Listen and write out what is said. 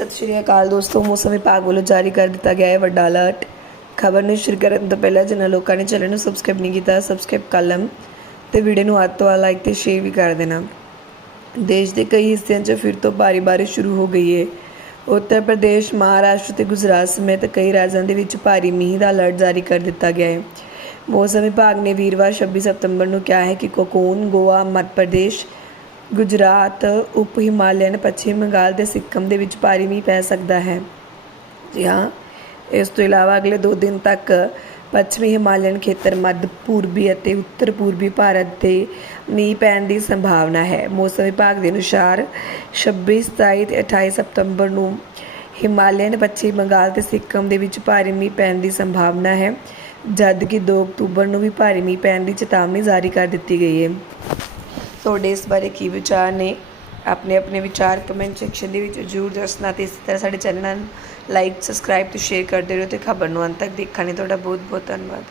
ਸਤਿ ਸ਼੍ਰੀ ਅਕਾਲ ਦੋਸਤੋ, ਮੌਸਮ ਵਿਭਾਗ ਵੱਲੋਂ ਜਾਰੀ ਕਰ ਦਿੱਤਾ ਗਿਆ ਹੈ ਵੱਡਾ ਅਲਰਟ ਖਬਰ ਨੂੰ ਸ਼ੁਰੂ ਕਰਨ ਤੋਂ ਪਹਿਲਾਂ ਜਿਨ੍ਹਾਂ ਲੋਕਾਂ ਨੇ ਚੈਨਲ ਨੂੰ ਸਬਸਕ੍ਰਾਈਬ ਨਹੀਂ ਕੀਤਾ ਸਬਸਕ੍ਰਾਈਬ ਕਰ ਲਮ ਤੇ ਵੀਡੀਓ ਨੂੰ ਅੱਧ ਤੋਂ ਲਾਈਕ ਤੇ ਸ਼ੇਅਰ ਵੀ ਕਰ ਦੇਣਾ। ਦੇਸ਼ ਦੇ ਕਈ ਹਿੱਸਿਆਂ 'ਚ ਫਿਰ ਤੋਂ ਭਾਰੀ ਬਾਰਿਸ਼ ਸ਼ੁਰੂ ਹੋ ਗਈ ਹੈ। ਉੱਤਰ ਪ੍ਰਦੇਸ਼, ਮਹਾਰਾਸ਼ਟਰ ਤੇ ਗੁਜਰਾਤ ਸਮੇਤ ਕਈ ਰਾਜਾਂ ਦੇ ਵਿੱਚ ਭਾਰੀ ਮੀਂਹ ਦਾ ਅਲਰਟ ਜਾਰੀ ਕਰ ਦਿੱਤਾ ਗਿਆ ਹੈ। ਮੌਸਮ ਵਿਭਾਗ ਨੇ ਵੀਰਵਾਰ 26 ਸਤੰਬਰ ਨੂੰ ਕਿਹਾ ਹੈ ਕਿ ਕੋਕੂਨ, ਗੋਆ, ਮੱਧ ਪ੍ਰਦੇਸ਼ ਗੁਜਰਾਤ, ਉਪ ਹਿਮਾਲਿਅਨ ਪੱਛਮੀ ਬੰਗਾਲ ਤੇ ਸਿੱਕਮ ਦੇ ਵਿੱਚ ਭਾਰੀ ਮੀਂਹ ਪੈ ਸਕਦਾ ਹੈ। ਜੀ ਹਾਂ, ਇਸ ਤੋਂ ਇਲਾਵਾ ਅਗਲੇ 2 ਦਿਨ ਤੱਕ ਪੱਛਮੀ ਹਿਮਾਲਿਅਨ ਖੇਤਰ, ਮੱਧ ਪੂਰਬੀ ਅਤੇ ਉੱਤਰ ਪੂਰਬੀ ਭਾਰਤ ਤੇ ਮੀਂਹ ਪੈਣ ਦੀ ਸੰਭਾਵਨਾ ਹੈ। ਮੌਸਮ ਵਿਭਾਗ ਦੇ ਅਨੁਸਾਰ 26 27 ਤੇ 28 ਸਤੰਬਰ ਨੂੰ ਹਿਮਾਲਿਅਨ ਪੱਛਮੀ ਬੰਗਾਲ ਤੇ ਸਿੱਕਮ ਦੇ ਵਿੱਚ ਭਾਰੀ ਮੀਂਹ ਪੈਣ ਦੀ ਸੰਭਾਵਨਾ ਹੈ ਜਦ ਕਿ 2 ਅਕਤੂਬਰ ਨੂੰ ਵੀ ਭਾਰੀ ਮੀਂਹ ਪੈਣ ਦੀ ਚੇਤਾਵਨੀ ਜਾਰੀ ਕਰ ਦਿੱਤੀ ਗਈ ਹੈ। ਤੁਹਾਡੇ ਇਸ ਬਾਰੇ ਕੀ ਵਿਚਾਰ ਨੇ? ਆਪਣੇ ਆਪਣੇ ਵਿਚਾਰ ਕਮੈਂਟ ਸੈਕਸ਼ਨ ਦੇ ਵਿੱਚ ਜ਼ਰੂਰ ਦੱਸਣਾ ਤੇ ਇਸੇ ਤਰ੍ਹਾਂ ਸਾਡੇ ਚੈਨਲ ਨੂੰ ਲਾਈਕ ਸਬਸਕ੍ਰਾਈਬ ਤੇ ਸ਼ੇਅਰ ਕਰਦੇ ਰਹੋ ਤੇ ਖਬਰ ਨੂੰ ਅੰਤ ਤੱਕ ਦੇਖਣ ਲਈ ਤੁਹਾਡਾ ਬਹੁਤ ਬਹੁਤ ਧੰਨਵਾਦ।